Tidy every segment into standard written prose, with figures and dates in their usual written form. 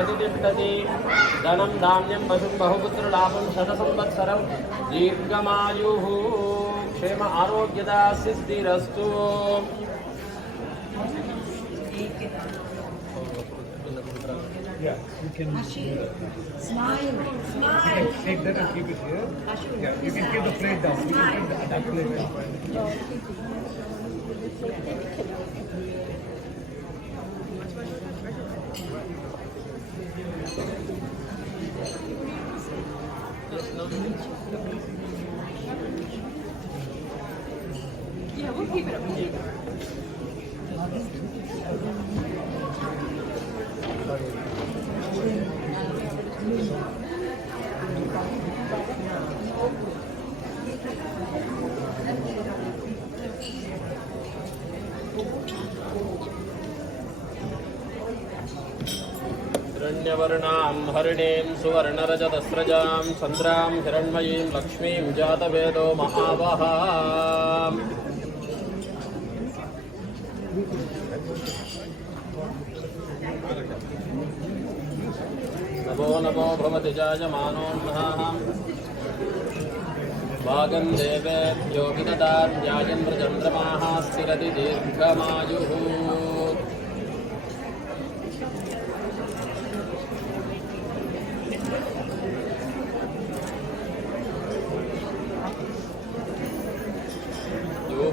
प्रतिष्ठति धनं धान्यं पशुं बहुपुत्रलाभं शतसंवत्सरं दीर्घमायुः क्षेम आरोग्यदा Siddhirastu. Yeah, you can smile. You can take that and keep it here. Yeah, you can keep the plate down. You can keep that plate down. Yeah, we'll keep it up here. हिरण्यवर्णां हरिणीं सुवर्णरजतस्रजां चन्द्रां हिरण्मयीं लक्ष्मीं जातवेदो महावहाम्। नभो नभो भवति जायमानोन्नः भागं देवेभ्यो विददान्यायन्द्रचन्द्रमाः स्थिरति दीर्घमायुः।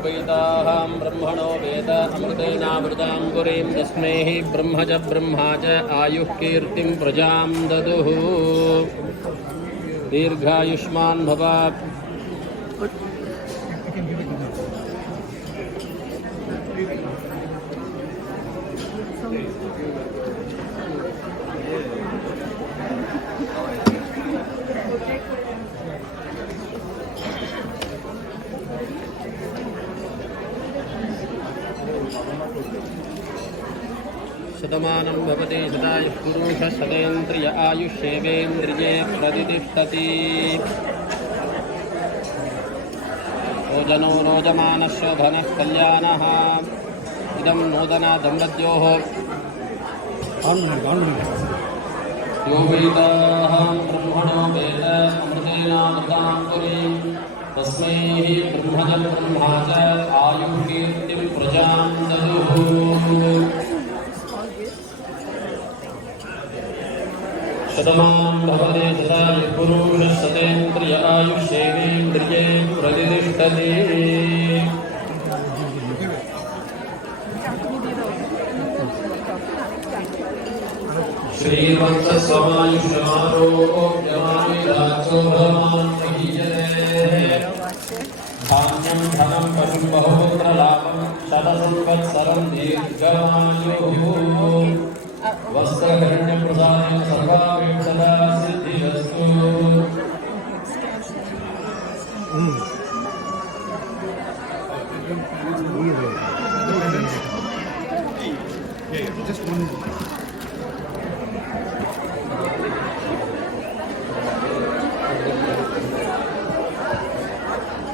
वेदाहं ब्रह्मणो वेद अमृतेनावृतां पुरीं तस्मै ब्रह्म च ब्रह्मा च आयुः कीर्तिं प्रजां ददुः। दीर्घायुष्मान् भव। शतमानं भवति शतायुः पुरुषः शतेन्द्रिय आयुष्येवेन्द्रिये प्रतिष्ठति। रोजनो रोजमानः शोभनः कल्याणः इदं नूतनदम्पत्योः यो वेदाहं ब्रह्मणो वेद अमृतेनावृतां पुरीं तस्मै ब्रह्म च ब्रह्मा च आयुः कीर्तिं प्रजां ददुः। शतमानं भवति शतायुः पुरुषः शतेन्द्रिय आयुष्येवेन्द्रिये प्रतिष्ठति। श्रीवत्सस्वमायुष्यमारोग्यमायुराजोभमान् महीयते धान्यं धनं पशुं बहुपुत्रलाभं शतसंवत्सरं दीर्घमायुः। वस्त्रहिरण्यप्रसादेन सर्वापेक्षदा सिद्धिरस्तु।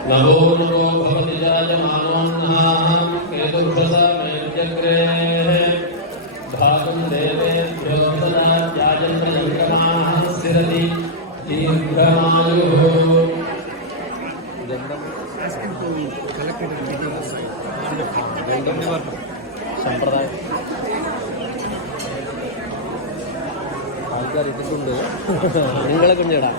नभो नभो भवति जायमानोन्नः केतुभ्रसमेत्यग्रे भागं देवेभ्यो ददात्याजन्द्रजङ्गमाः स्थिरति दीर्घमायुः। संप्रदाय ആൾക്കാർ ഇട്ടിട്ടുണ്ട് നിങ്ങളെ കൊണ്ടിടാം.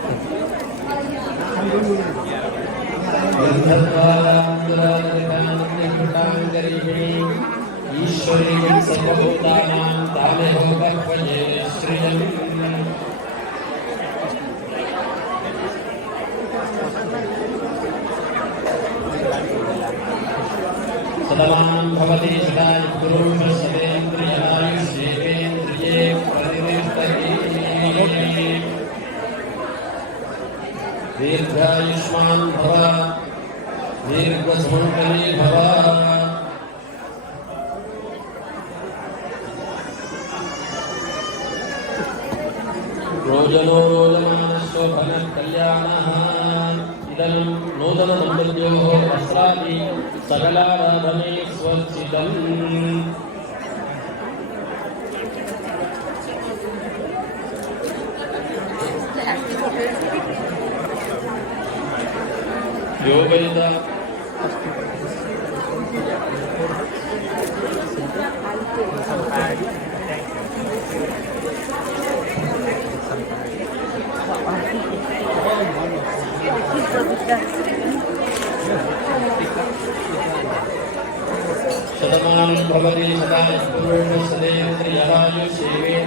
ഈശ്വരീയം സർവഭൂതാനാം താമേഹോ ഭക്വയേ ശ്രിയം. शतमानं भवति शतायुः पुरुषः शतेन्द्रियायुष्येवेन्द्रिये प्रतिष्ठति। दीर्घायुष्मान् भव दीर्घसुमङ्गली भव। रोजनो रोजमानशोभनः कल्याणः इदं नूतनदम्पत्योः वस्त्रादि सकलाराधने स्वच्छितम्। यो वेद शतमानं भवति शताय पुरुषसदेन्द्रियायुषेवे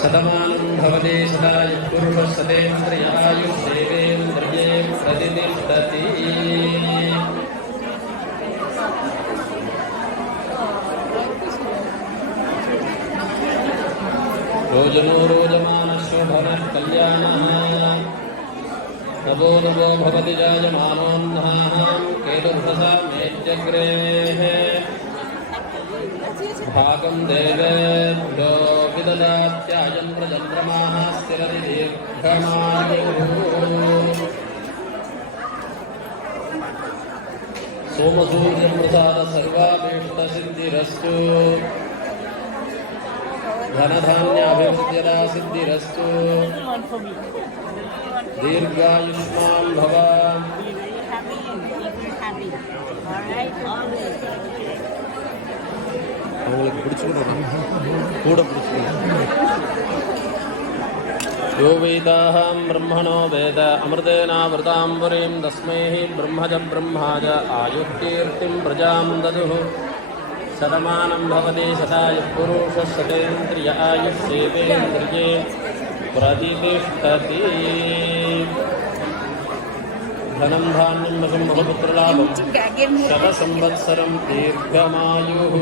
शतमानं भवति शताय पुरुषसदेन्द्रियायुषेवेन्द्रिये प्रतिष्ठति रोजनो रोजमानशोभनः कल्याणः नवो नवो भवति जायमानोऽन्नः केतुर्भसा मेत्यग्रेः भागं देवेभ्यो विददात्यायं प्रचन्द्रमाः स्थिरति दीर्घमायुः सोमसूर्यप्रसाद सर्वाभीष्टसिद्धिरस्तु धनधान्याभिवृद्धिदा सिद्धिरस्तु दीर्घायुष्मान् भव यो वेदाहं ब्रह्मणो वेद अमृतेनावृतां पुरीं तस्मै ब्रह्मज ब्रह्माज आयुः कीर्तिं प्रजां ददुः शतमानं भवति शताय पुरुषशतेन्द्रिय आयुष्येवेन्द्रिये प्रतिष्ठति धनं धान्यं वशं बहुपुत्रलाभं शतसंवत्सरं दीर्घमायुः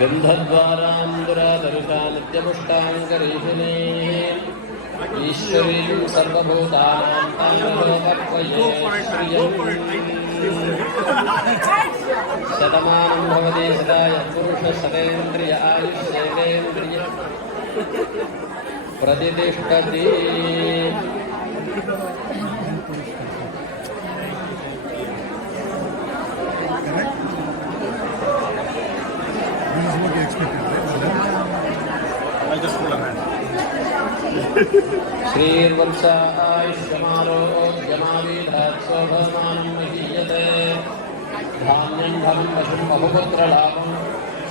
गन्धद्वारां दुरादर्शा नित्यपुष्टाङ्गरीषिणी ईश्वरीं सर्वभूतानां तामलोकत्वये श्रियम् शतमानं भवति शताय पुरुषशतेन्द्रिय आयुष्येवेन्द्रिय प्रतिष्ठति श्रीर्वंशायुष्यमारोग्यमाविधात्सोभमानं विहीयते धान्यं धनं वशं बहुपुत्रलाभं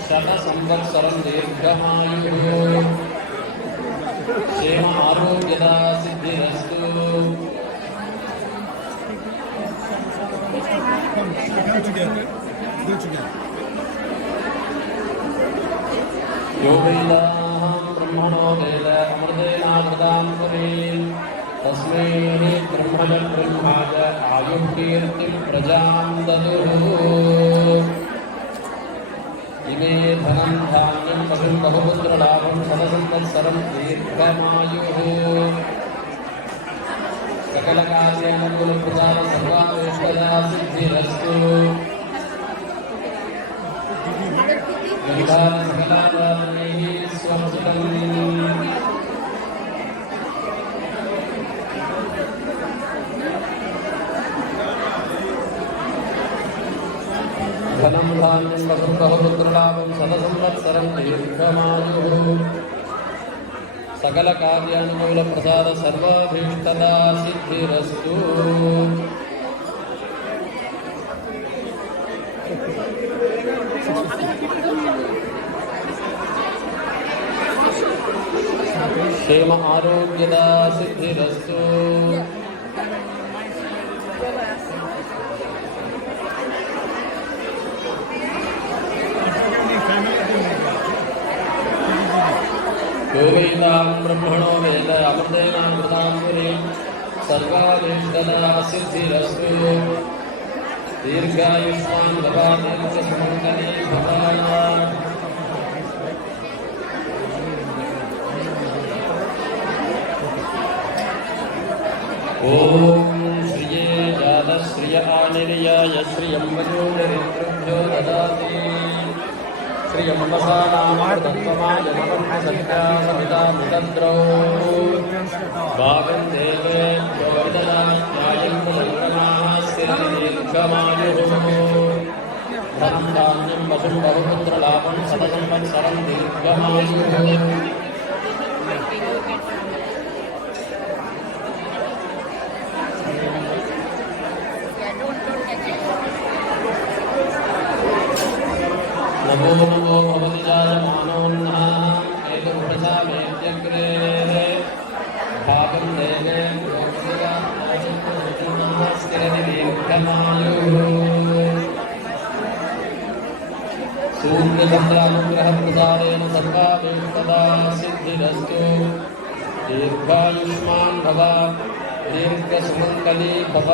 शतसंवत्सरं दीर्घमायुः क्षेम आरोग्यदा सिद्धिरस्तु यो वेदाहं ब्रह्मणो वेद अमृतेनावृतां पुरीं तस्मै ब्रह्मज ब्रह्माज आयुः कीर्तिं प्रजां ददुः इमे धनं धान्यं वशं बहुपुत्रलाभं शतसंवत्सरं दीर्घमायुः सकलकार्यानुकूलप्रदानं सर्वाभीष्टदा सिद्धिरस्तु विधानसकलादानैः स्वस्तिकम् धनं धान्यं वशं बहुपुत्रलाभं शतसंवत्सरं दीर्घमायुः सकलकार्यानुकूलप्रसाद सर्वाभीष्टदा सिद्धिरस्तु क्षेम आरोग्यदा सिद्धिरस्तु यो वेदां ब्रह्मणो वेद अमृतेनावृतां पुरीं सर्वाभीष्टदा सिद्धिरस्तु दीर्घायुष्मान् भवानेन्द्रसुमङ्गले भवाना ॐ श्रिये जातश्रिय आनिर्याय श्रियं वजोनिरिन्द्रुभ्यो ददाति श्रियं वसानामृतत्वमाय नमः सत्यासमितामुदद्रौ भागं देवेभ्यो विददात्यायं प्रसङ्गमाः स्थिरति दीर्घमायुः पशुं बहुपुत्रलाभं शतसंवत्सरं दीर्घमायुः नमो नमो भवति जायमानोन्नः एकपुरुषा वेद्यग्रे भागं देवे स्थिरति दीर्घमायुः सूर्यचन्द्रानुग्रहप्रसादेन सर्वाभीष्टदा सिद्धिरस्तु दीर्घायुष्मान् भव दीर्घसुमङ्गली भव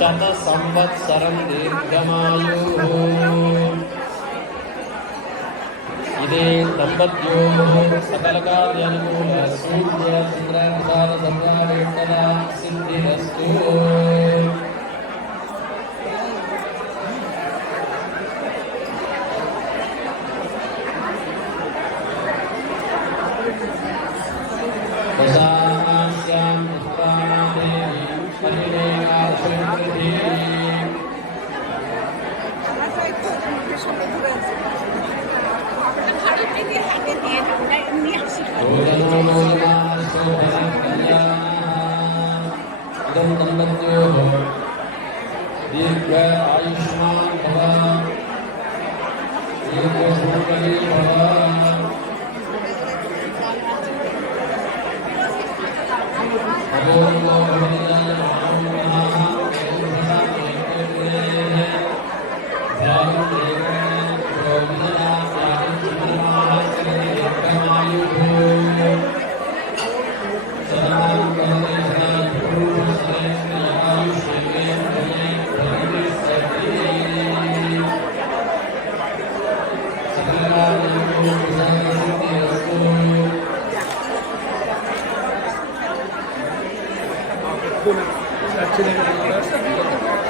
शतसंवत्सरं दीर्घमायुः इदे दम्पत्योः सकलकार्यानुकूल सूर्यचन्द्रप्रसादसर्वाभीष्टदा सिद्धिरस्तु दीर्घ आयुष्मान भव दीर्घसुमङ्गली भव नमो नमो भगवते जायमानोन्नः एकपुरुषा वेद्यग्रे भागं देवे गोविन्ददा यागं स्थिरति दीर्घमायुः सदां भवते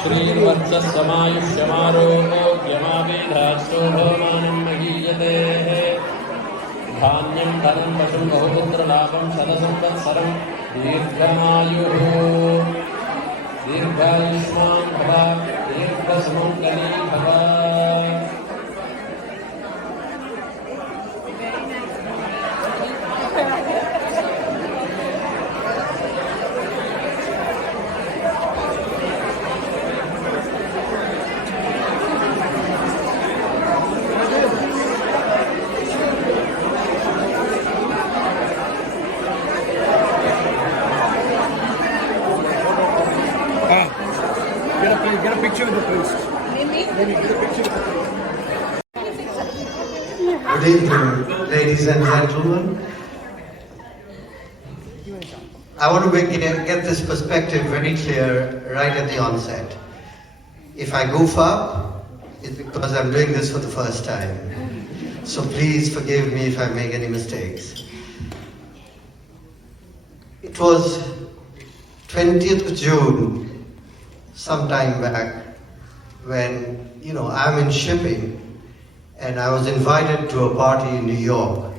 श्रीर्वर्चस्समायुष्यमारोग्यमावेधाशोभमानं महीयते धान्यं धनं पशुं बहुपुत्रलाभं शतसंवत्सरं दीर्घमायुः दीर्घायुष्मान् भव दीर्घसुमङ्गली भव Get a picture with the priest. Maybe get a picture with the priest. Good evening, ladies and gentlemen. I want to get this perspective very clear right at the onset. If I goof up, it's because I'm doing this for the first time. So please forgive me if I make any mistakes. It was 20th of June, some time back, when, I'm in shipping, and I was invited to a party in New York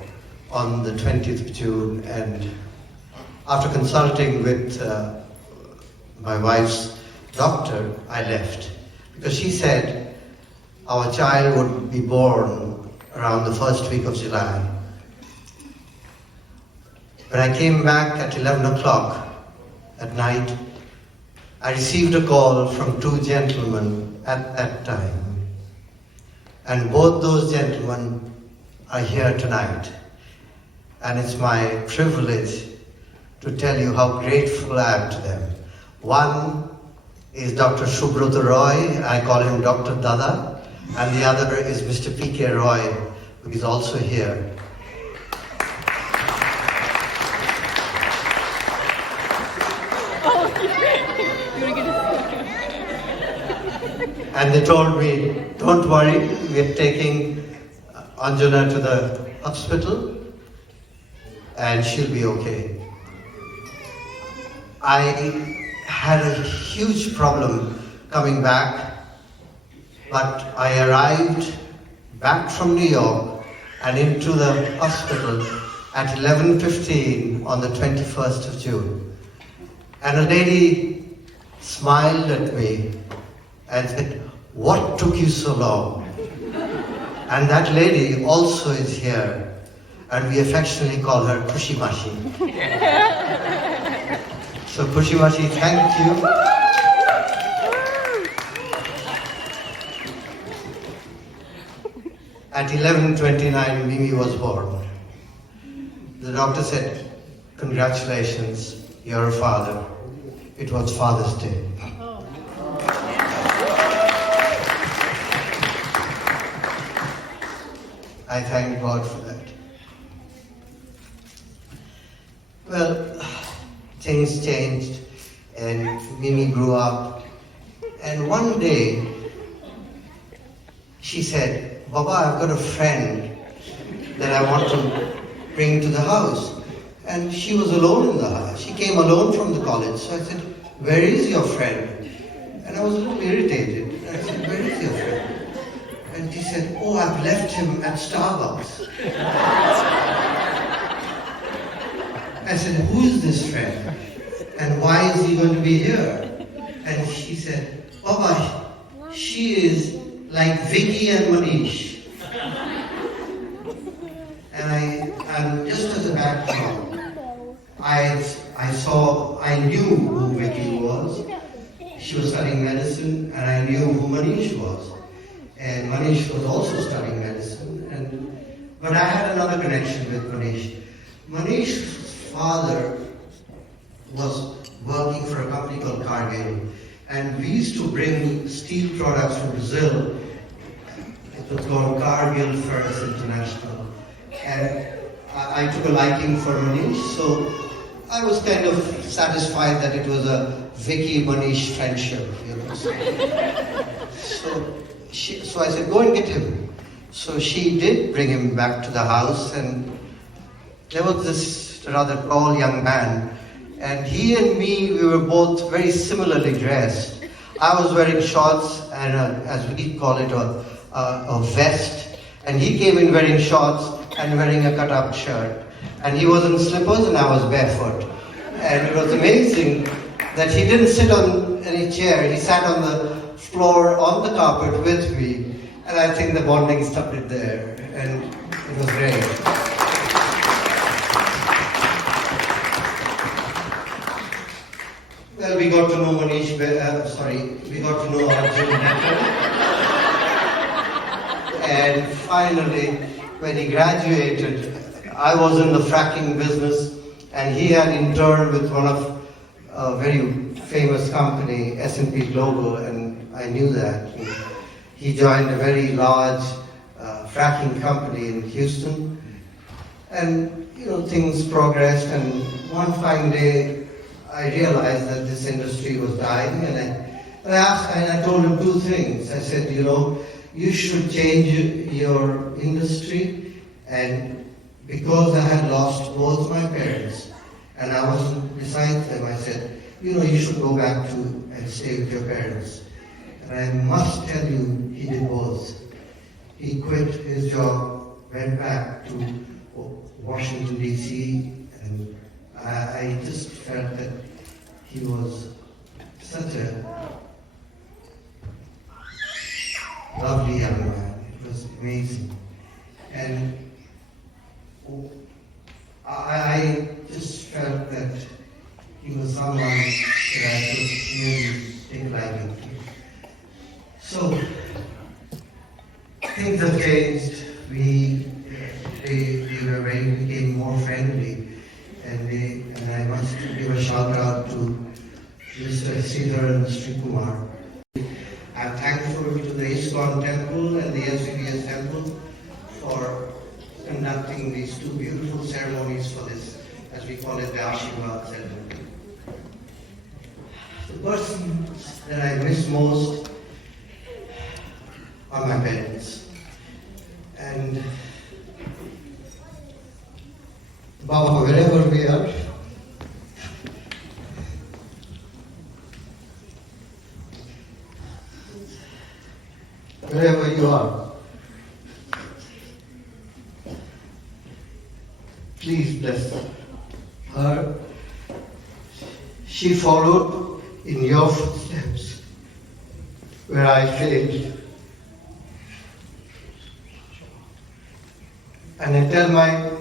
on the 20th of June, and after consulting with my wife's doctor, I left. Because she said our child would be born around the first week of July. When I came back at 11 o'clock at night, I received a call from two gentlemen at that time. And both those gentlemen are here tonight. And it's my privilege to tell you how grateful I am to them. One is Dr. Subrata Roy, I call him Dr. Dada, and the other is Mr. P.K. Roy, who is also here. And they told me, don't worry, we're taking Anjana to the hospital and she'll be okay. I had a huge problem coming back, but I arrived back from New York and into the hospital at 11:15 on the 21st of June. And a lady smiled at me and said, "What took you so long?" And that lady also is here, and we affectionately call her Kushimashi. So Kushimashi, thank you. At 11:29, Mimi was born. The doctor said, "Congratulations, you're a father." It was Father's Day. I thank God for that. Well, things changed and Mimi grew up. And one day, she said, "Baba, I've got a friend that I want to bring to the house." And she was alone in the house. She came alone from the college. So I said, "Where is your friend?" And I was a little irritated. I said, "Where is your friend?" And she said, "Oh, I've left him at Starbucks." I said, "Who is this friend? And why is he going to be here?" And she said, "Baba, she is like Vicky and Manish." And just as a background, I knew who Vicky was. She was studying medicine, and I knew who Manish was. And Manish was also studying medicine. But I had another connection with Manish. Manish's father was working for a company called Cargill, and we used to bring steel products from Brazil. It was called Cargill Furnace International. And I took a liking for Manish, so I was kind of satisfied that it was a Vicky-Manish friendship, So I said, "Go and get him." So she did bring him back to the house, and there was this rather tall young man, and he and me, we were both very similarly dressed. I was wearing shorts and as we call it, a vest, and he came in wearing shorts and wearing a cut-up shirt. And he was in slippers and I was barefoot. And it was amazing that he didn't sit on any chair, he sat on the floor, on the carpet with me. And I think the bonding started there, and it was great. Well, we got to know Manish, we got to know Arjun better. And finally, when he graduated, I was in the fracking business, and he had interned with one of a very famous company, S&P Global, and I knew that. He joined a very large fracking company in Houston. And, things progressed, and one fine day, I realized that this industry was dying, and I told him two things. I said, you should change your industry, and because I had lost both my parents, and I wasn't beside them, I said, you should go back to and stay with your parents. And I must tell you, he did both. He quit his job, went back to Washington, D.C., and I just felt that he was such a lovely young man. It was amazing. And I just felt that he was someone that I could really take liking to. So, things have changed. We became more friendly, and I must give a shout out to Mr. Sridhar and Sri Kumar. I'm thankful to the ISKCON temple and the SVBS temple for conducting these two beautiful ceremonies for this, as we call it, the Ashirbad ceremony. The persons that I miss most are my parents. And Baba, wherever we are, wherever you are, please bless her. She followed in your footsteps where I failed. And I tell my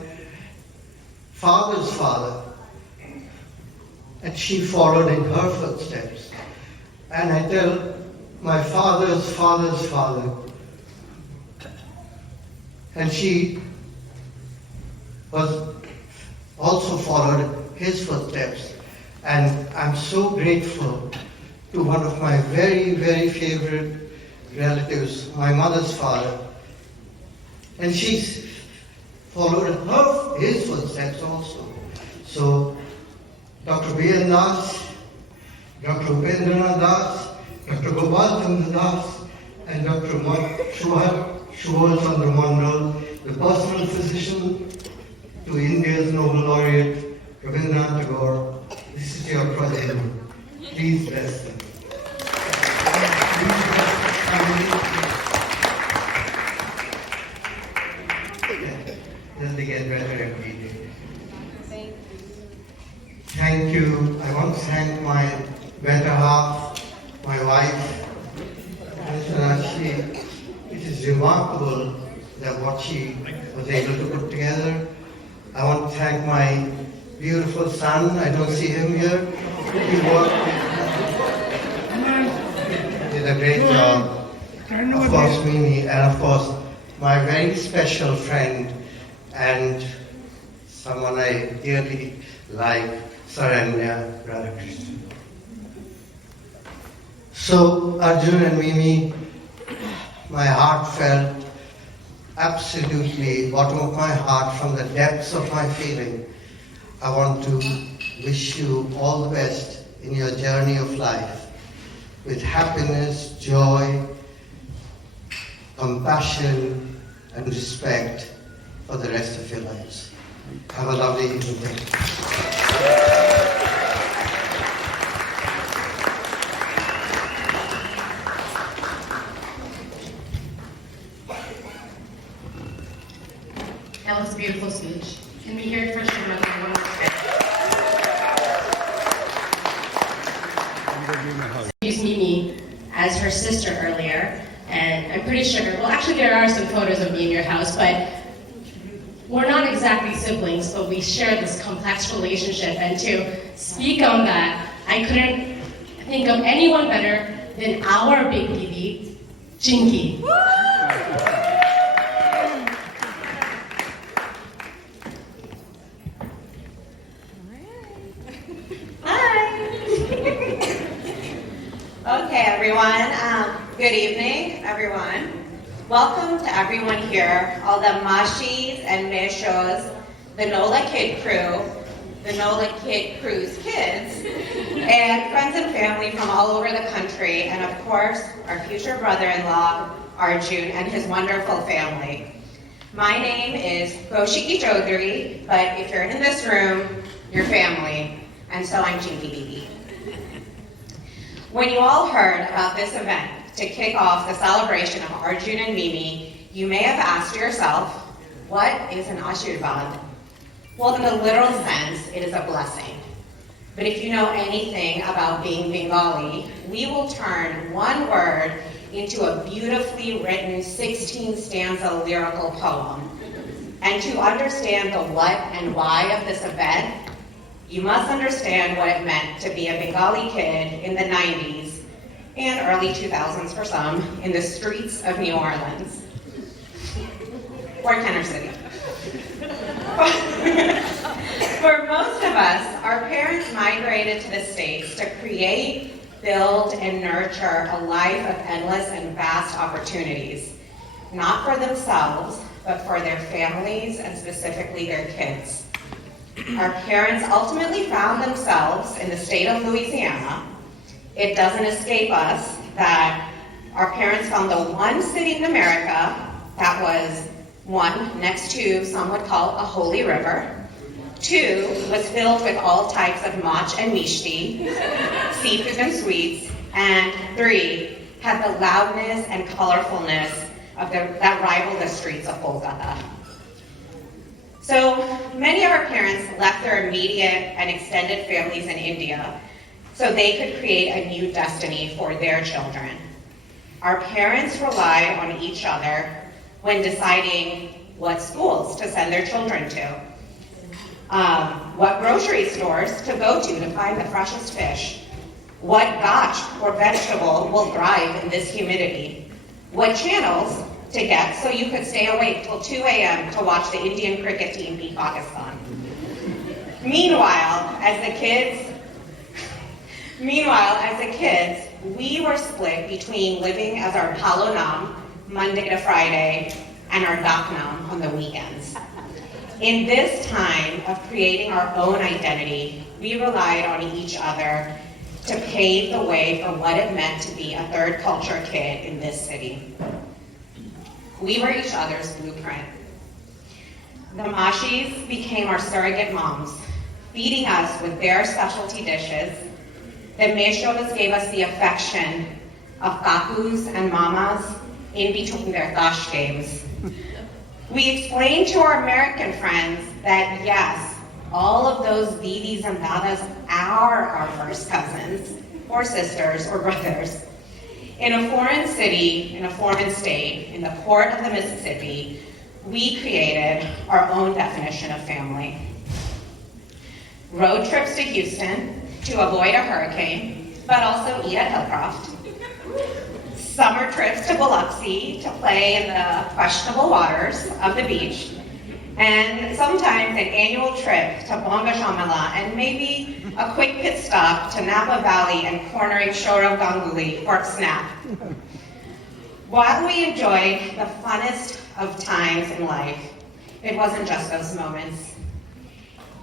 father's father, and she followed in her footsteps. And I tell my father's father's father, and she was also followed his footsteps. And I'm so grateful to one of my very, very favorite relatives, my mother's father. And she's followed his footsteps also. So, Dr. B.N. Das, Dr. Upendranath Das, Dr. Gopal Chandra Das, and Dr. Subhal Chandra Mandal, the personal physician to India's Nobel laureate, Rabindranath Tagore. This is your brother. Please bless them. Please bless they get better every day. Thank you. I want to thank my better half, my wife. It is remarkable that what she was able to put together. I want to thank my beautiful son. I don't see him here. He did a great job. Of course, Mimi, and of course, my very special friend and someone I dearly like, Saranya Radhakrishnan. So, Arjun and Mimi, my heart felt absolutely, bottom of my heart, from the depths of my feeling, I want to wish you all the best in your journey of life, with happiness, joy, compassion, and respect for the rest of your lives. Have a lovely evening. That was a beautiful speech. Can we hear it first from everyone? Used Mimi as her sister earlier, and I'm pretty sure, well actually there are some photos of me in your house, but we're not exactly siblings, but we share this complex relationship, and to speak on that, I couldn't think of anyone better than our big baby, Jinky. Okay, everyone. Good evening, everyone. Welcome to everyone here, all the Mashis and Meshos, the NOLA Kid crew, the NOLA Kid crew's kids, and friends and family from all over the country, and of course, our future brother-in-law, Arjun, and his wonderful family. My name is Goshiki Chaudhary, but if you're in this room, you're family, and so I'm Chinky Bibi. When you all heard about this event to kick off the celebration of Arjun and Mimi, you may have asked yourself, what is an Ashirbad? Well, in the literal sense, it is a blessing. But if you know anything about being Bengali, we will turn one word into a beautifully written 16-stanza lyrical poem. And to understand the what and why of this event, you must understand what it meant to be a Bengali kid in the 90s and early 2000s for some in the streets of New Orleans or Kenner City. For most of us, our parents migrated to the States to create, build, and nurture a life of endless and vast opportunities, not for themselves, but for their families and specifically their kids. Our parents ultimately found themselves in the state of Louisiana. It doesn't escape us that our parents found the one city in America that was, one, next to some would call a holy river, two, was filled with all types of mach and mishti, seafood and sweets, and three, had the loudness and colorfulness of that rivaled the streets of Kolkata. So many of our parents left their immediate and extended families in India so they could create a new destiny for their children. Our parents relied on each other when deciding what schools to send their children to, what grocery stores to go to find the freshest fish, what gach or vegetable will thrive in this humidity, what channels to get so you could stay awake till 2 a.m. to watch the Indian cricket team beat Pakistan. Meanwhile, as the kids, we were split between living as our Palo Nam, Monday to Friday, and our Dak Nam on the weekends. In this time of creating our own identity, we relied on each other to pave the way for what it meant to be a third culture kid in this city. We were each other's blueprint. The Mashis became our surrogate moms, feeding us with their specialty dishes. The Meshos gave us the affection of kakus and mamas in between their dash games. We explained to our American friends that yes, all of those didis and dadas are our first cousins, or sisters, or brothers. In a foreign city, in a foreign state, in the port of the Mississippi, we created our own definition of family. Road trips to Houston to avoid a hurricane, but also eat at Hillcroft. Summer trips to Biloxi to play in the questionable waters of the beach, and sometimes an annual trip to Bonga Shamala and maybe a quick pit stop to Napa Valley and cornering Shorav Ganguly for a snack. While we enjoyed the funnest of times in life, it wasn't just those moments.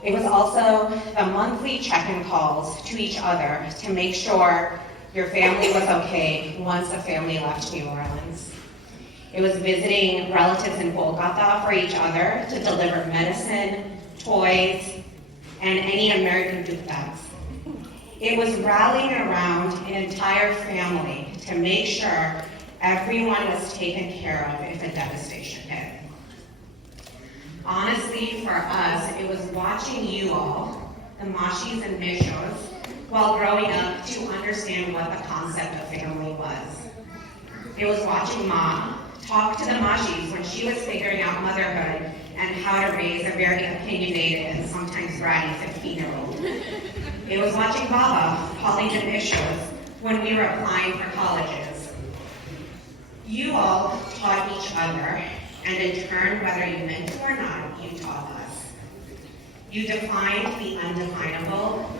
It was also the monthly check-in calls to each other to make sure your family was okay once the family left New Orleans. It was visiting relatives in Kolkata for each other to deliver medicine, toys, and any American gift bags. It was rallying around an entire family to make sure everyone was taken care of if a devastation hit. Honestly, for us, it was watching you all, the Mashis and Mishos, while growing up to understand what the concept of family was. It was watching Mom talk to the Mashis when she was figuring out motherhood and how to raise a very opinionated and sometimes bratty 15-year-old. It was watching Baba calling the Mishos when we were applying for colleges. You all taught each other, and in turn, whether you meant to or not, you taught us. You defined the undefinable.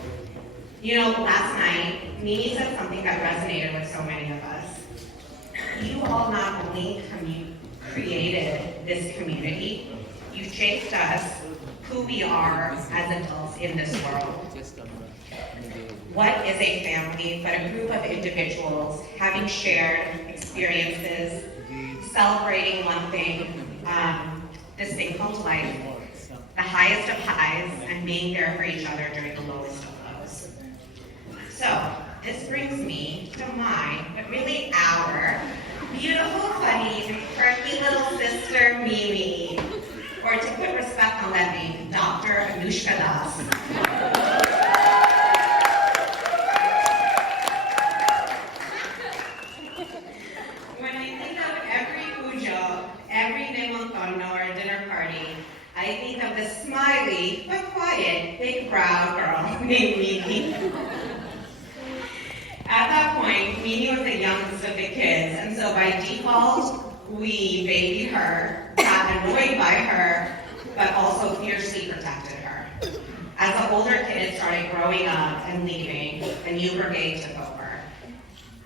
You know, last night, Mimi said something that resonated with so many of us. You all not only created this community. You shaped us, who we are as adults in this world. What is a family but a group of individuals having shared experiences, celebrating one thing, this thing called life, the highest of highs, and being there for each other during the lowest of lows. So, this brings me to mine, but really our beautiful, funny, and quirky little sister, Mimi, or to put respect on that name, Dr. Anuska Das. When I think of every pujo, every nemontono or dinner party, I think of the smiley but quiet, big proud girl named Mimi. At that point, Mimi was the youngest of the kids, and so by default, we babied her, got annoyed by her, but also fiercely protected her. As the older kids started growing up and leaving, a new brigade took over.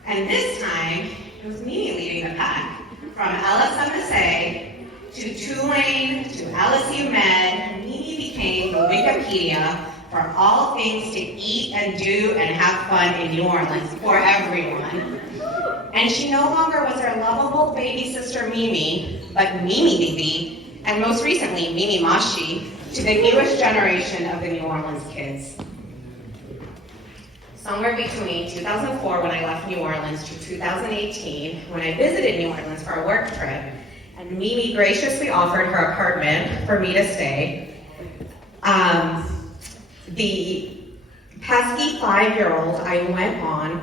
And this time, it was Mimi leading the pack. From LSMSA to Tulane to LSU Med, Mimi became the Wikipedia for all things to eat and do and have fun in New Orleans for everyone. And she no longer was her lovable baby sister Mimi, but Mimi Bibi, and most recently Mimi Mashi, to the newest generation of the New Orleans kids. Somewhere between 2004, when I left New Orleans, to 2018, when I visited New Orleans for a work trip, and Mimi graciously offered her apartment for me to stay, the pesky 5-year-old I went on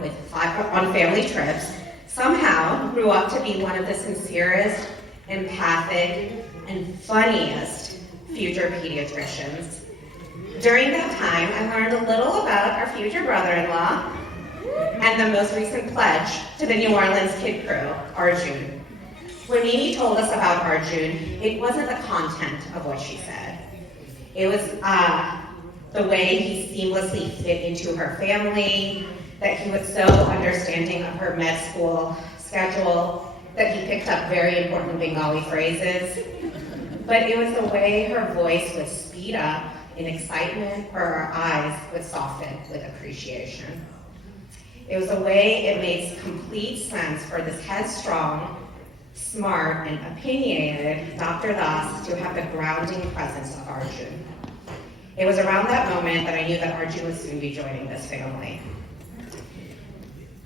family trips somehow grew up to be one of the sincerest, empathic, and funniest future pediatricians. During that time, I learned a little about our future brother-in-law and the most recent pledge to the New Orleans Kid Crew, Arjun. When Mimi told us about Arjun, it wasn't the content of what she said. It was the way he seamlessly fit into her family, that he was so understanding of her med school schedule, that he picked up very important Bengali phrases. But it was the way her voice would speed up in excitement, or her eyes would soften with appreciation. It was the way it makes complete sense for this headstrong, smart, and opinionated Dr. Das to have the grounding presence of Arjun. It was around that moment that I knew that Arjun would soon be joining this family.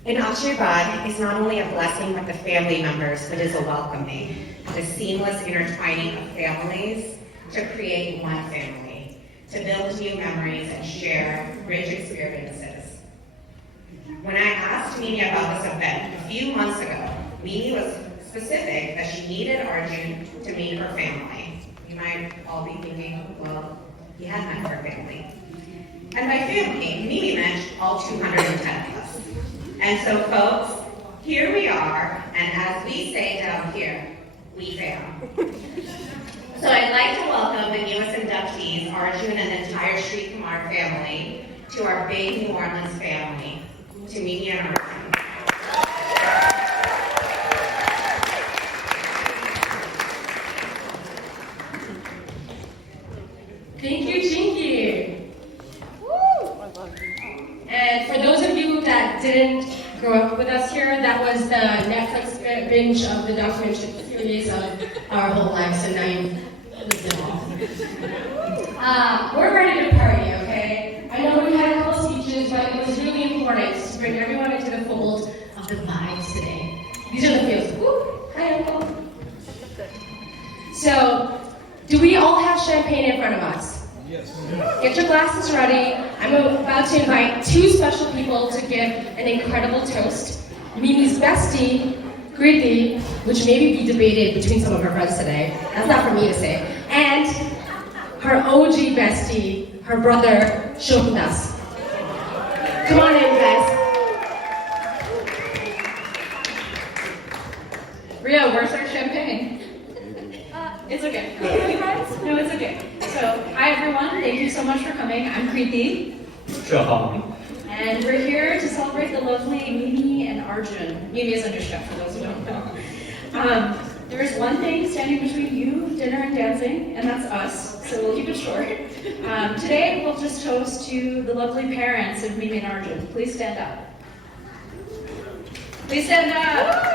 And Ashirbad is not only a blessing with the family members, but is a welcoming, the seamless intertwining of families to create one family, to build new memories and share rich experiences. When I asked Mimi about this event a few months ago, Mimi was specific that she needed Arjun to meet her family. You might all be thinking, well, he had met her family. And by family, Mimi meant all 210 of us. And so folks, here we are, and as we say down here, we fam. So I'd like to welcome the newest inductees, Arjun and the entire Sri Kumar family, to our big New Orleans family, to Mimi and Arjun. Thank you, Jinky. And for those of you that didn't grow up with us here, that was the Netflix binge of the documentary series of our whole lives, and now you've lived it all. We're ready to party, okay? I know we had a couple speeches, but it was really important to bring everyone into the fold of the vibes today. These are the feels. Woo! Hi, Uncle. So, do we all have champagne in front of us? Yes. Get your glasses ready. I'm about to invite two special people to give an incredible toast. Mimi's bestie, Kriti, which may be debated between some of her friends today. That's not for me to say. And her OG bestie, her brother, Shobnas. Come on in, guys. Ria, where's our champagne? It's okay. No, it's okay. So, hi everyone. Thank you so much for coming. I'm Kriti. And we're here to celebrate the lovely Mimi and Arjun. Mimi is Anuska, for those who don't know. There is one thing standing between you, dinner, and dancing, and that's us, so we'll keep it short. Today, we'll just toast to the lovely parents of Mimi and Arjun. Please stand up. Please stand up.